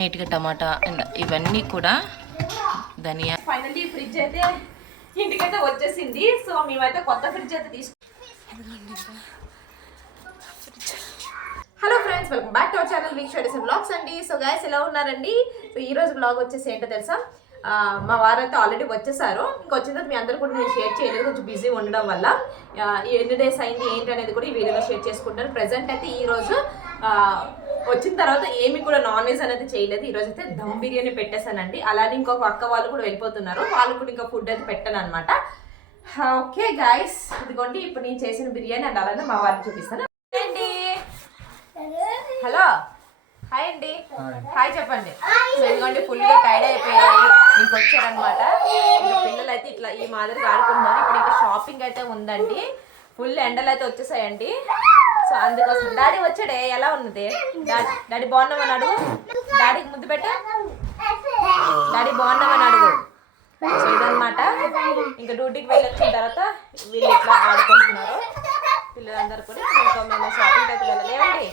నీట్గా టమాటా అండ్ ఇవన్నీ కూడా ధనియా. ఫైనల్లీ ఫ్రిడ్జ్ అయితే ఇంటికైతే వచ్చేసింది. సో మేమైతే కొత్త ఫ్రిడ్జ్ అయితే తీసుకు hello friends welcome back to our channel week షోడీస్ బ్లాగ్స్ అండి. సో గ్యాస్ ఎలా ఉన్నారండి? సో ఈ రోజు బ్లాగ్ వచ్చేసి ఏంటో తెలుసా? మా వారైతే ఆల్రెడీ వచ్చేసారు. ఇంకా వచ్చిన తర్వాత మీ అందరు కూడా నేను షేర్ చేయలేదు. కొంచెం బిజీ ఉండడం వల్ల ఈ ఎన్ని డేస్ అయింది ఏంటి అనేది కూడా ఈ వీడియోలో షేర్ చేసుకుంటాను. ప్రెసెంట్ అయితే ఈరోజు వచ్చిన తర్వాత ఏమి కూడా నాన్ వెజ్ అనేది చేయలేదు. ఈ రోజు అయితే దమ్ బిర్యానీ పెట్టేశానండి. అలానే ఇంకొక అక్క వాళ్ళు కూడా వెళ్ళిపోతున్నారు. వాళ్ళు కూడా ఇంకా ఫుడ్ అయితే పెట్టాను అనమాట ఓకే గాయస్ ఇదిగోండి ఇప్పుడు నేను చేసిన బిర్యానీ అండ్ అలానే మా వారిని చూపిస్తాను. అండి. హలో హాయ్ అండి. హాయ్ చెప్పండి. ఇదిగోండి ఫుల్గా టైర్డ్ అయిపోయాయి. ఇంక వచ్చారనమాట పిల్లలు అయితే ఇట్లా ఈ మాదిరిగా ఆడుకుంటున్నారు. ఇప్పుడు ఇంకా షాపింగ్ అయితే ఉందండి. ఫుల్ ఎండలు అయితే వచ్చేసాయండి. సో అందుకోసం డాడీ వచ్చాడే ఎలా ఉన్నది? డాడీ బాగున్నామని అడుగు. డాడీకి ముద్దు పెట్ట. డాడీ బాగున్నామని అడుగు. సో ఇదన్నమాట. ఇంకా డ్యూటీకి వెళ్ళి వచ్చిన తర్వాత వీళ్ళు ఇట్లా ఆడుకుంటున్నారు. పిల్లలందరూ కూడా ఇంకా మేము షాపింగ్ అయితే వెళ్ళలేమండి.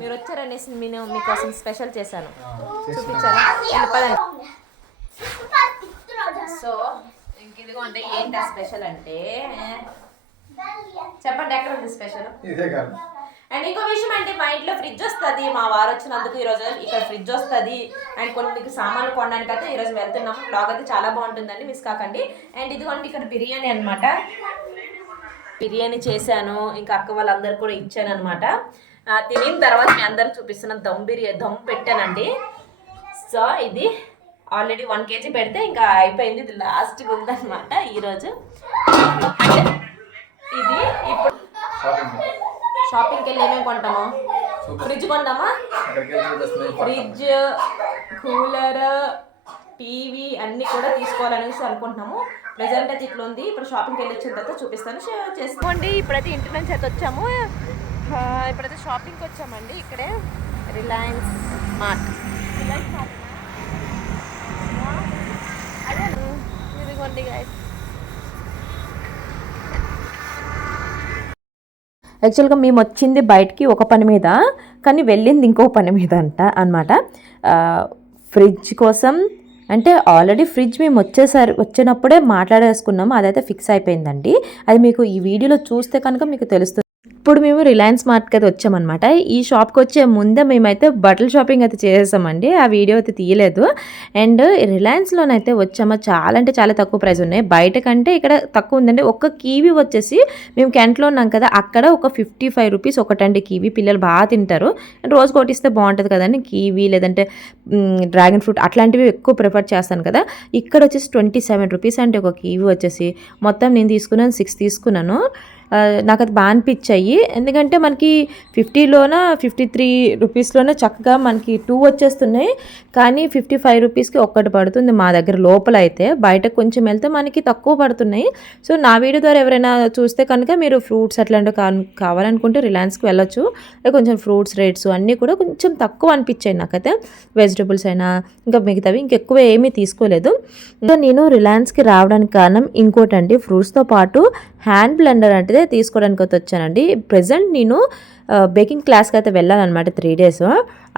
మీరు వచ్చారనేసి నేను మీకోసం స్పెషల్ చేశాను. చూపించారా? వెళ్ళి పదండి. సో ఇంక ఇదిగోండి ఏంటి ఆ స్పెషల్ అంటే? చెప్పండి ఎక్కడ ఉంది స్పెషల్? ఇదే కాదు. అండ్ ఇంకో విషయం అంటే మా ఇంట్లో ఫ్రిడ్జ్ వస్తుంది. మా వారు వచ్చినందుకు ఈరోజు ఇక్కడ ఫ్రిడ్జ్ వస్తుంది. అండ్ కొన్ని సామాన్లు కొనడానికి అయితే ఈరోజు వెళ్తున్నాము బ్లాగ్ అయితే చాలా బాగుంటుందండి మిస్ కాకండి. అండ్ ఇదిగోండి ఇక్కడ బిర్యానీ అనమాట బిర్యానీ చేశాను. ఇంకా అక్క వాళ్ళందరూ కూడా ఇచ్చాను అనమాట తినిన తర్వాత మీ అందరికి చూపిస్తున్న దమ్ బిర్యానీ దమ్ పెట్టానండి. సో ఇది ఆల్రెడీ వన్ కేజీ పెడితే ఇంకా అయిపోయింది. ఇది లాస్ట్గా ఉందన్నమాట ఈరోజు అంటే ఇది ఇప్పుడు షాపింగ్కి వెళ్ళి ఏమేమి కొంటాము? ఫ్రిడ్జ్ కొంటామా ఫ్రిడ్జ్ కూలర్ టీవీ అన్నీ కూడా తీసుకోవాలనేసి అనుకుంటున్నాము. ప్రెసెంట్ అయితే ఇట్లా ఉంది. ఇప్పుడు షాపింగ్కి వెళ్ళి వచ్చిన తర్వాత చూపిస్తాను షేర్ చేసుకోండి ఇప్పుడైతే ఇంటి నుంచి అయితే వచ్చాము. ఆ, ఇప్పుడైతే షాపింగ్కి వచ్చామండి. ఇక్కడే రిలయన్స్ మార్ట్. రిలయన్స్ మార్ట్ అదే ఇదిగోండి guys. యాక్చువల్గా మేము వచ్చింది బయటికి ఒక పని మీద కానీ వెళ్ళింది ఇంకో పని మీద అంట అనమాట ఫ్రిడ్జ్ కోసం అంటే ఆల్రెడీ ఫ్రిడ్జ్ మేము వచ్చేసారి వచ్చినప్పుడే మాట్లాడేసుకున్నాము అదైతే ఫిక్స్ అయిపోయిందండి. అది మీకు ఈ వీడియోలో చూస్తే కనుక మీకు తెలుస్తుంది. ఇప్పుడు మేము రిలయన్స్ మార్ట్కి అయితే వచ్చామన్నమాట. ఈ షాప్కి వచ్చే ముందే మేమైతే బట్టల షాపింగ్ అయితే చేసేసామండి. ఆ వీడియో అయితే తీయలేదు. అండ్ రిలయన్స్లోనైతే వచ్చామా? చాలా అంటే చాలా తక్కువ ప్రైస్ ఉన్నాయి. బయట కంటే ఇక్కడ తక్కువ ఉందండి. ఒక్క కీవీ వచ్చేసి మేము కెంట్లో ఉన్నాం కదా అక్కడ ఒక ఫిఫ్టీ ఫైవ్ రూపీస్ ఒకటండి కీవీ. పిల్లలు బాగా తింటారు. రోజు కొట్టిస్తే బాగుంటుంది కదండి కీవీ లేదంటే డ్రాగన్ ఫ్రూట్ అట్లాంటివి ఎక్కువ ప్రిఫర్ చేస్తాను కదా. ఇక్కడ వచ్చేసి ట్వంటీ సెవెన్ రూపీస్ అంటే ఒక కీవీ వచ్చేసి. మొత్తం నేను తీసుకున్నాను సిక్స్ తీసుకున్నాను. నాకు అది బాగా అనిపించాయి. ఎందుకంటే మనకి ఫిఫ్టీలోన ఫిఫ్టీ త్రీ రూపీస్లోనే చక్కగా మనకి టూ వచ్చేస్తున్నాయి. కానీ ఫిఫ్టీ ఫైవ్ రూపీస్కి ఒక్కటి పడుతుంది మా దగ్గర లోపల అయితే. బయట కొంచెం వెళ్తే మనకి తక్కువ పడుతున్నాయి. సో నా వీడియో ద్వారా ఎవరైనా చూస్తే కనుక మీరు ఫ్రూట్స్ అట్లాంటివి కా- కావాలనుకుంటే రిలయన్స్కి వెళ్ళొచ్చు. కొంచెం ఫ్రూట్స్ రేట్స్ అన్నీ కూడా కొంచెం తక్కువ అనిపించాయి నాకైతే. వెజిటబుల్స్ అయినా ఇంకా మిగతావి ఇంకెక్కువ ఏమీ తీసుకోలేదు. ఇంకా నేను రిలయన్స్కి రావడానికి కారణం ఇంకోటండి. ఫ్రూట్స్తో పాటు హ్యాండ్ బ్లెండర్ అంటే తీసుకోవడానికి అయితే వచ్చానండి. ప్రజెంట్ నేను బేకింగ్ క్లాస్కి అయితే వెళ్ళాను అనమాట త్రీ డేస్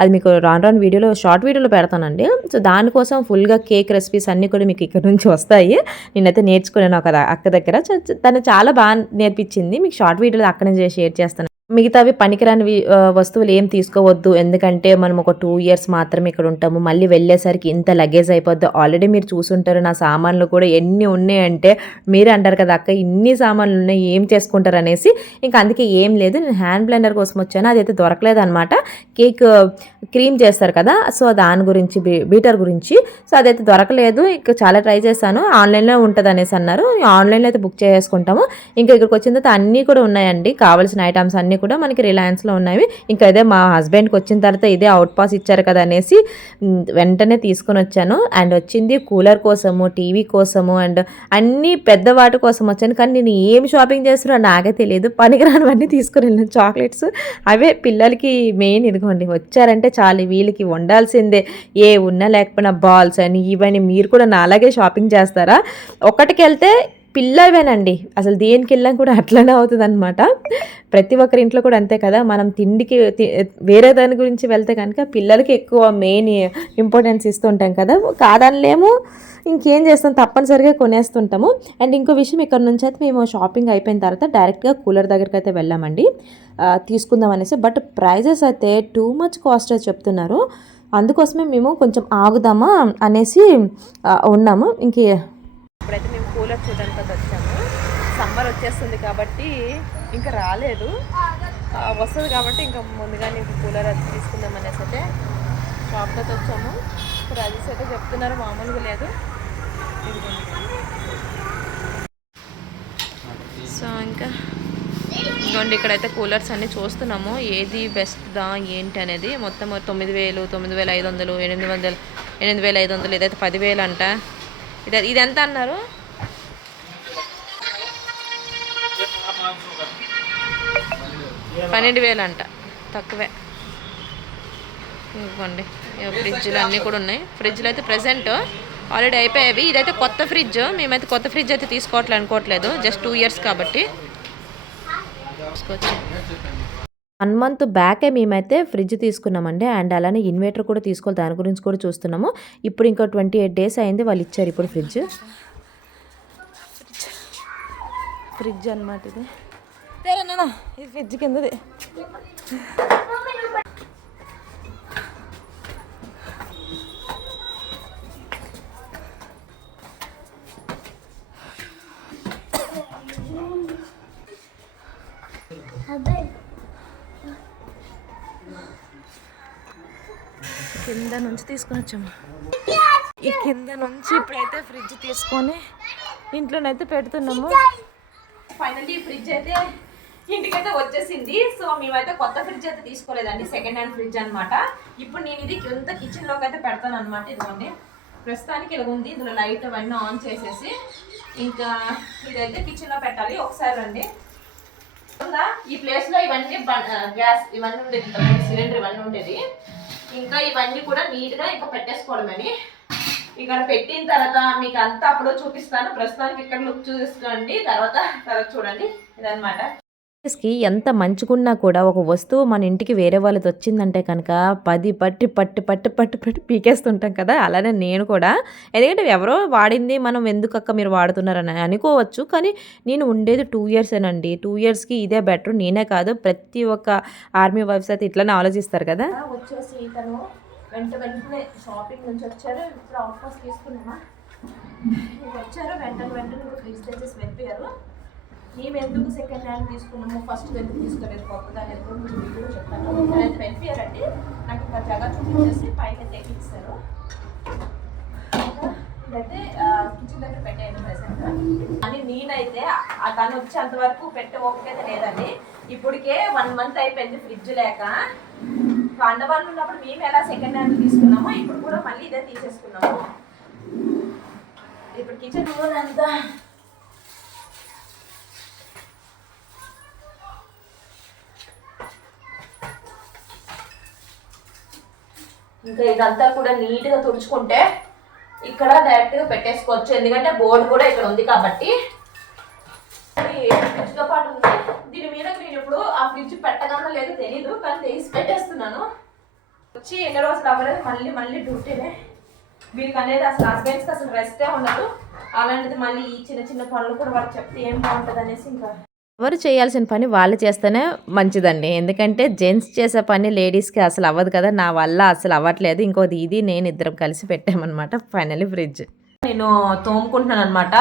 అది మీకు రాను రాను వీడియోలో షార్ట్ వీడియోలో పెడతానండి. సో దానికోసం ఫుల్గా కేక్ రెసిపీస్ అన్నీ కూడా మీకు ఇక్కడ నుంచి వస్తాయి. నేనైతే నేర్చుకున్నాను ఒక అక్క దగ్గర. తను చాలా బాగా నేర్పించింది. మీకు షార్ట్ వీడియోలో అక్కడ నుంచి షేర్ చేస్తాను. మిగతావి పనికిరాని వస్తువులు ఏం తీసుకోవద్దు. ఎందుకంటే మనం ఒక టూ ఇయర్స్ మాత్రమే ఇక్కడ ఉంటాము. మళ్ళీ వెళ్ళేసరికి ఇంత లగేజ్ అయిపోద్ది. ఆల్రెడీ మీరు చూసుంటారు నా సామాన్లు కూడా ఎన్ని ఉన్నాయంటే మీరే అంటారు కదా అక్క ఇన్ని సామాన్లు ఉన్నాయి ఏం చేసుకుంటారు అనేసి. ఇంకా అందుకే ఏం లేదు నేను హ్యాండ్ బ్లెండర్ కోసం వచ్చాను. అదైతే దొరకలేదు అనమాట కేక్ క్రీమ్ చేస్తారు కదా సో దాని గురించి బీ- బీటర్ గురించి. సో అదైతే దొరకలేదు. ఇంకా చాలా ట్రై చేశాను. ఆన్లైన్లో ఉంటుంది అనేసి అన్నారు. ఆన్లైన్లో అయితే బుక్ చేసుకుంటాము. ఇంకా ఇక్కడికి వచ్చిన తర్వాత అన్నీ కూడా ఉన్నాయండి. కావాల్సిన ఐటమ్స్ అన్నీ కూడా మనకి రిలయన్స్లో ఉన్నాయి ఇంకా ఇదే మా హస్బెండ్కి వచ్చిన తర్వాత ఇదే అవుట్ పాస్ ఇచ్చారు కదా అనేసి వెంటనే తీసుకొని వచ్చాను. అండ్ వచ్చింది కూలర్ కోసము టీవీ కోసము అండ్ అన్ని పెద్ద వాటి కోసం వచ్చాను. కానీ నేను ఏం షాపింగ్ చేస్తున్నా నాకే తెలియదు. పనికిరానివన్నీ తీసుకుని వెళ్ళాను చాక్లెట్స్ అవే పిల్లలకి మెయిన్ ఇదిగోండి. వచ్చారంటే చాలు వీళ్ళకి వండాల్సిందే. ఏ ఉన్నా లేకపోయినా బాల్స్ అని ఇవన్నీ మీరు కూడా నా అలాగే షాపింగ్ చేస్తారా? ఒకటికి వెళ్తే పిల్లవేనండి. అసలు దేనికి వెళ్ళాం కూడా అట్లనే అవుతుంది అనమాట ప్రతి ఒక్కరి ఇంట్లో కూడా అంతే కదా మనం తిండికి వేరే దాని గురించి వెళ్తే కనుక పిల్లలకి ఎక్కువ మెయిన్ ఇంపార్టెన్స్ ఇస్తుంటాం కదా. కాదనిలేము ఇంకేం చేస్తాం తప్పనిసరిగా కొనేస్తుంటాము. అండ్ ఇంకో విషయం ఇక్కడ నుంచి అయితే మేము షాపింగ్ అయిపోయిన తర్వాత డైరెక్ట్గా కూలర్ దగ్గరికి అయితే వెళ్ళామండి. తీసుకుందాం అనేసి. బట్ ప్రైజెస్ అయితే టూ మచ్ కాస్ట్ చెప్తున్నారు. అందుకోసమే మేము కొంచెం ఆగుదామా అనేసి ఉన్నాము. ఇంకే ఇప్పుడైతే మేము కూలర్ చూడడానికి వచ్చాము. సమ్మర్ వచ్చేస్తుంది కాబట్టి ఇంకా రాలేదు. వస్తుంది కాబట్టి ఇంకా ముందుగానే ఇంకా కూలర్ అది తీసుకుందాం అనేసి అయితే షాప్కి అయితే వచ్చాము. అది అయితే చెప్తున్నారు మామూలుగా లేదు. సో ఇంకా ఇదిగోండి ఇక్కడైతే కూలర్స్ అన్ని చూస్తున్నాము. ఏది బెస్ట్ దా ఏంటి అనేది మొత్తం తొమ్మిది వేలు తొమ్మిది వేల ఐదు వందలు ఎనిమిది వందలు ఎనిమిది వేల ఐదు వందలు ఏదైతే పదివేలు అంట. ఇది ఇది ఎంత అన్నారు? పన్నెండు వేలు అంట తక్కువే. ఇవ్వండి. ఫ్రిడ్జ్లు అన్నీ కూడా ఉన్నాయి. ఫ్రిడ్జ్లు అయితే ప్రజెంట్ ఆల్రెడీ అయిపోయాయి ఇదైతే కొత్త ఫ్రిడ్జ్. మేమైతే కొత్త ఫ్రిడ్జ్ అయితే తీసుకోవట్లే అనుకోవట్లేదు. జస్ట్ టూ ఇయర్స్ కాబట్టి. తీసుకోవచ్చు వన్ మంత్ బ్యాకే మేమైతే ఫ్రిడ్జ్ తీసుకున్నామండి. అండ్ అలానే ఇన్వర్టర్ కూడా తీసుకోవాలి దాని గురించి కూడా చూస్తున్నాము. ఇప్పుడు ఇంకా ట్వంటీ ఎయిట్ డేస్ అయింది వాళ్ళు ఇచ్చారు ఇప్పుడు ఫ్రిడ్జ్. ఫ్రిడ్జ్. అనమాట ఇది. ఇది ఫ్రిడ్జ్ కిందది. కింద నుంచి తీసుకొని వచ్చాము. ఈ కింద నుంచి ఇప్పుడైతే ఫ్రిడ్జ్ తీసుకొని ఇంట్లోనైతే పెడుతున్నాము. ఫైనల్లీ ఫ్రిడ్జ్ అయితే ఇంటికైతే వచ్చేసింది. సో మేమైతే కొత్త ఫ్రిడ్జ్ అయితే తీసుకోలేదండి. సెకండ్ హ్యాండ్ ఫ్రిడ్జ్ అనమాట ఇప్పుడు నేను ఇది కింద కిచెన్లోకి అయితే పెడతాను అనమాట ఇదిగోండి. ప్రస్తుతానికి ఇలా ఉంది. ఇందులో లైట్ అవన్నీ ఆన్ చేసేసి ఇంకా ఇదైతే కిచెన్లో పెట్టాలి. ఒకసారి రండి. ఈ ప్లేస్లో ఇవన్నీ గ్యాస్ ఇవన్నీ ఉండేది సిలిండర్ ఇవన్నీ ఉండేది. ఇంకా ఇవన్నీ కూడా నీట్గా ఇంకా పెట్టేసుకోవడమని. ఇక్కడ పెట్టిన తర్వాత మీకు అంతా అప్పుడు చూపిస్తాను. ప్రస్తుతానికి ఇక్కడ లుక్ చూసుకోండి. తర్వాత తర్వాత చూడండి. ఇదన్నమాట. కి ఎంత మంచుకున్నా కూడా ఒక వస్తువు మన ఇంటికి వేరే వాళ్ళది వచ్చిందంటే కనుక పది పట్టి పట్టి పట్టి పట్టి పట్టి పీకేస్తుంటాం కదా. అలానే నేను కూడా. ఎందుకంటే ఎవరో వాడింది మనం ఎందుకు అక్క మీరు వాడుతున్నారని అనుకోవచ్చు. కానీ నేను ఉండేది టూ ఇయర్సేనండి టూ ఇయర్స్కి ఇదే బెటర్ నేనే కాదు ప్రతి ఒక్క ఆర్మీ వైఫ్స్ అయితే ఇట్లానే ఆలోచిస్తారు కదా. వచ్చేసి వెంట వెంటనే షాపింగ్ నుంచి వచ్చారు. ఇప్పుడు ఆఫర్స్ తీసుకున్నామా? వచ్చారు వెంటనే వెంటనే ఫ్రిడ్జ్ వెళ్ళిపోయారు మేము ఎందుకు సెకండ్ హ్యాండ్ తీసుకున్నాము? ఫస్ట్ ఎందుకు తీసుకోలేదు? కొత్త దాని ఎందుకు మీకు వీడియో చెప్తాను అయితే వెళ్ళిపోయారండి. నాకు ఇంకా జగ చూపించేసి పైన తెగించారు ఇదైతే కిచెన్ దగ్గర పెట్టాను ప్రెసెంట్ అని నేనైతే తను వచ్చేంత వరకు పెట్టే ఓపికైతే లేదండి. ఇప్పటికే వన్ మంత్ అయిపోయింది ఫ్రిడ్జ్ లేక. అండవాళ్ళు ఉన్నప్పుడు మేము ఎలా సెకండ్ హ్యాండ్ తీసుకున్నామో ఇప్పుడు కూడా మళ్ళీ ఇదే తీసేసుకున్నాము. ఇప్పుడు కిచెన్ అంతా ఇంకా ఇదంతా కూడా నీట్గా తుడుచుకుంటే ఇక్కడ డైరెక్ట్గా పెట్టేసుకోవచ్చు. ఎందుకంటే బోర్డు కూడా ఇక్కడ ఉంది కాబట్టి. ఫ్రిడ్జ్తో పాటు ఉంది. దీని మీద నేను ఇప్పుడు ఆ ఫ్రిడ్జ్ పెట్టగానో లేదో తెలియదు కానీ తీసి పెట్టేస్తున్నాను. వచ్చి ఎన్ని రోజులు అవ్వలేదు. మళ్ళీ మళ్ళీ డ్యూటీనే. వీరికి అనేది అసలు హస్బెండ్స్కి అసలు రెస్టే ఉండదు. అలాంటిది మళ్ళీ ఈ చిన్న చిన్న పనులు కూడా వాళ్ళు చెప్తే ఏం బాగుంటుంది అనేసి ఇంకా ఎవరు చేయాల్సిన పని వాళ్ళు చేస్తేనే మంచిదండి. ఎందుకంటే జెంట్స్ చేసే పని లేడీస్కి అసలు అవ్వదు కదా. నా వల్ల అసలు అవ్వట్లేదు. ఇంకోటి ఇది నేను ఇద్దరం కలిసి పెట్టామన్నమాట ఫైనలీ ఫ్రిడ్జ్. నేను తోముకుంటున్నాను అనమాట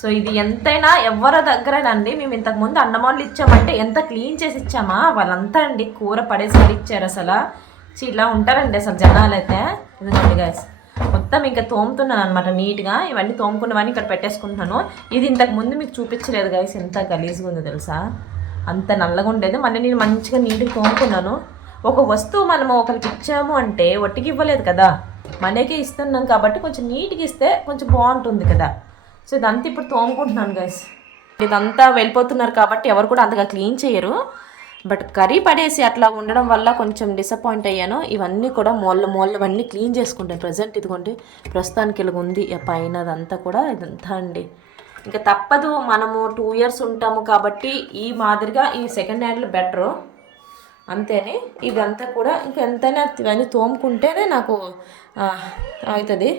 సో ఇది ఎంతైనా ఎవరి దగ్గరేనండి. మేము ఇంతకు ముందు ఇచ్చామంటే ఎంత క్లీన్ చేసి ఇచ్చామా? వాళ్ళంతా అండి కూర పడేసి ఇచ్చారు అసలు. ఇలా ఉంటారండి అసలు జనాలు అయితే ఇదిగోండి గాయస్ మొత్తం ఇంకా తోముతున్నాను అనమాట నీట్గా. ఇవన్నీ తోముకున్నవన్నీ ఇక్కడ పెట్టేసుకుంటున్నాను. ఇది ఇంతకు ముందు మీకు చూపించలేదు గైస్ ఎంత గలీజ్గా ఉందో తెలుసా? అంత నల్లగా ఉండేది. మళ్ళీ నేను మంచిగా నీట్గా తోముకున్నాను. ఒక వస్తువు మనము ఒకరికి ఇచ్చాము అంటే ఒట్టికి ఇవ్వలేదు కదా. మనకే ఇస్తున్నాం కాబట్టి కొంచెం నీట్గా ఇస్తే కొంచెం బాగుంటుంది కదా. సో ఇదంతా ఇప్పుడు తోముకుంటున్నాను గైస్ ఇదంతా వెళ్ళిపోతున్నారు కాబట్టి ఎవరు కూడా అంతగా క్లీన్ చేయరు. బట్ కర్రీ పడేసి అట్లా ఉండడం వల్ల కొంచెం డిసప్పాయింట్ అయ్యాను. ఇవన్నీ కూడా మూల మూల అవన్నీ క్లీన్ చేసుకుంటాను ప్రజెంట్ ఇదిగోండి ప్రస్తుతానికి ఇలాగ ఉంది. ఆ పైన అదంతా కూడా ఇదంతా అండి. ఇంకా తప్పదు మనము టూ ఇయర్స్ ఉంటాము కాబట్టి ఈ మాదిరిగా ఈ సెకండ్ హ్యాండ్లు బెటరు అంతేనే ఇదంతా కూడా ఇంకా ఎంతైనా ఇవన్నీ తోముకుంటేనే నాకు అవుతుంది.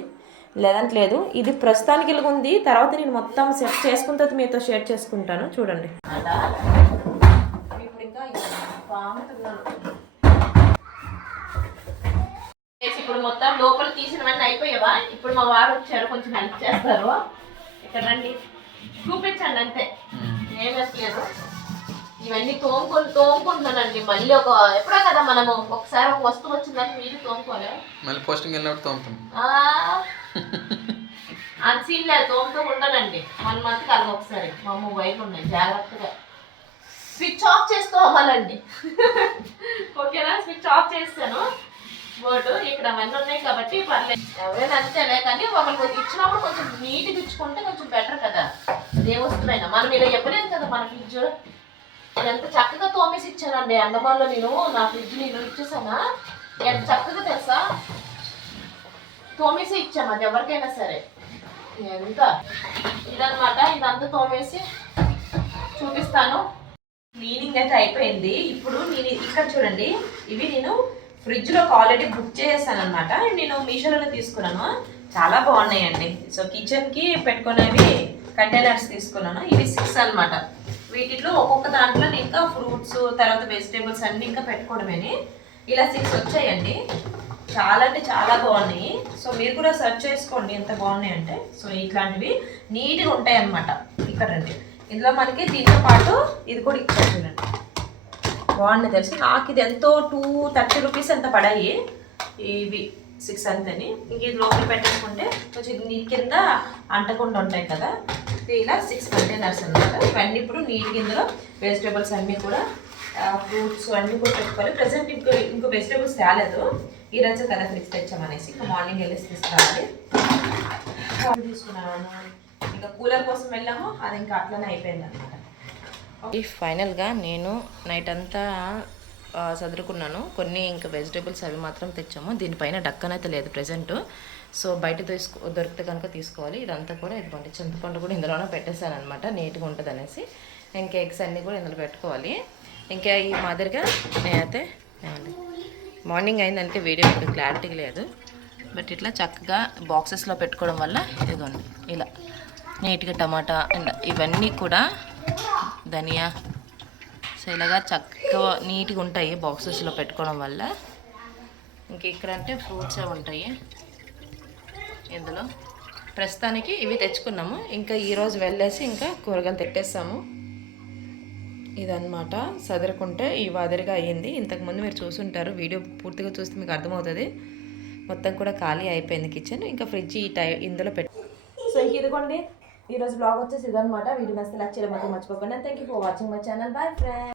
లేదంటే లేదు. ఇది ప్రస్తుతానికి ఇలాగ ఉంది. తర్వాత నేను మొత్తం సెట్ చేసుకున్న తర్వాత మీతో షేర్ చేసుకుంటాను. చూడండి. ఇప్పుడు మొత్తం లోపల తీసినవన్నీ అయిపోయావా? ఇప్పుడు మా వారు వచ్చారు కొంచెం హెల్ప్ చేస్తారు. ఇక్కడ రండి. చూపించండి అంతే. ఏం లేదు. ఇవన్నీ తోముకొని తోముకుంటున్నానండి. మళ్ళీ ఒక ఎప్పుడో కదా మనము ఒకసారి ఒక వస్తువు వచ్చిందని మీరు తోముకోలే మళ్ళీ పోస్టింగ్ వెళ్ళినప్పుడు తోముతాం. అంత సీన్ లేదు తోముతూ ఉండనండి వన్ మంత్ కలగ ఒకసారి. మా మొబైల్ ఉన్నాయి. జాగ్రత్తగా. స్విచ్ ఆఫ్ చేసుకోవాలండి. ఓకేనా? స్విచ్ ఆఫ్ చేస్తాను. బోర్డు ఇక్కడ అవన్నీ ఉన్నాయి కాబట్టి పర్లేదు. ఎవరైనా అంతేలే కానీ ఒకరికి ఇచ్చినప్పుడు కొంచెం నీట్గా ఇచ్చుకుంటే కొంచెం బెటర్ కదా. అదే వస్తువులైనా మనం ఇలా ఇవ్వలేదు కదా మన ఫ్రిడ్జ్. ఎంత చక్కగా తోమేసి ఇచ్చానండి అండమాన్లో నేను. నా ఫ్రిడ్జ్ నేను ఇచ్చేసానా? ఎంత చక్కగా తెలుసా? తోమేసి ఇచ్చాము అది ఎవరికైనా సరే. ఎంత? ఇదనమాట ఇదంతా తోమేసి చూపిస్తాను. క్లీనింగ్ అయితే అయిపోయింది. ఇప్పుడు నేను ఇక్కడ చూడండి ఇవి నేను ఫ్రిడ్జ్లో ఆల్రెడీ బుక్ చేసేసాను అనమాట నేను మీషోలోనే తీసుకున్నాను. చాలా బాగున్నాయండి. సో కిచెన్కి పెట్టుకునేవి కంటైనర్స్ తీసుకున్నాను. ఇవి సిక్స్ అన్నమాట. వీటిలో ఒక్కొక్క దాంట్లో నేను ఇంకా ఫ్రూట్స్ తర్వాత వెజిటేబుల్స్ అన్ని ఇంకా పెట్టుకోవడమేని ఇలా సిక్స్ వచ్చాయండి. చాలా అంటే చాలా బాగున్నాయి. సో మీరు కూడా సెర్చ్ చేసుకోండి ఎంత బాగున్నాయి అంటే సో ఇట్లాంటివి నీట్గా ఉంటాయి అన్నమాట ఇక్కడ రండి. ఇందులో మనకి దీంతో పాటు ఇది కూడా ఇచ్చారు చూడండి. బాగున్నాయి తెలుసు. నాకు ఇది ఎంతో టూ థర్టీ రూపీస్ ఎంత పడాయి? ఇవి సిక్స్ అంతని ఇంక ఇది లోపల పెట్టేసుకుంటే కొంచెం నీట్ కింద అంటకుండా ఉంటాయి కదా. ఇలా సిక్స్ కంటైనర్స్ అన్నమాట. ఇవన్నీ ఇప్పుడు నీట్ ఇందులో వెజిటేబుల్స్ అన్నీ కూడా ఫ్రూట్స్ అన్నీ కూడా పెట్టుకోవాలి. ప్రజెంట్ ఇంకో ఇంకో వెజిటేబుల్స్ తేలేదు. ఈ రోజు కదా ఫ్రిడ్జ్ తెచ్చామనేసి. ఇంకా మార్నింగ్ వెళ్ళేసి తీసుకురావాలి. తీసుకున్నాను. ఇంకా కూలర్ కోసం వెళ్ళాము అది ఇంకా అట్లనే అయిపోయింది అనమాట ఈ ఫైనల్గా నేను నైట్ అంతా చదురుకున్నాను కొన్ని ఇంకా వెజిటేబుల్స్ అవి మాత్రం తెచ్చాము. దీనిపైన డక్కన్ అయితే లేదు ప్రజెంట్ సో బయట తీసుకో దొరికితే కనుక తీసుకోవాలి. ఇదంతా కూడా ఇదిగోండి చింతపండు కూడా ఇందులోనే పెట్టేశాను అనమాట నీట్గా ఉంటుంది అనేసి ఇంకా ఎగ్స్ అన్నీ కూడా ఇందులో పెట్టుకోవాలి. ఇంకా ఈ మాదిరిగా నేనైతే మార్నింగ్ అయిందంటే వీడియో మీకు క్లారిటీ లేదు. బట్ ఇట్లా చక్కగా బాక్సెస్లో పెట్టుకోవడం వల్ల ఇదిగోండి ఇలా. నీట్గా టమాటా అండ్ ఇవన్నీ కూడా ధనియా. సో ఇలాగా చక్కగా నీట్గా ఉంటాయి బాక్సెస్లో పెట్టుకోవడం వల్ల. ఇంక ఇక్కడ అంటే ఫ్రూట్స్ ఉంటాయి. ఇందులో ప్రస్తుతానికి ఇవి తెచ్చుకున్నాము. ఇంకా ఈరోజు వెళ్ళేసి ఇంకా కూరగాయలు తెట్టేస్తాము ఇదన్నమాట. సదరుకుంటే ఈ వాదిరిగా అయ్యింది. ఇంతకుముందు మీరు చూసుంటారు. వీడియో పూర్తిగా చూస్తే మీకు అర్థమవుతుంది. మొత్తం కూడా ఖాళీ అయిపోయింది కిచెన్. ఇంకా ఫ్రిడ్జ్ ఈ టై ఇందులో పెట్టి సో ఇంక ఇదిగోండి. ఈరోజు బ్లాగ్ వచ్చేసి ఇదనమాట వీడియో నచ్చితే లైక్ చేయడం మాత్రం మర్చిపోకండి. Thank you for watching my channel bye friend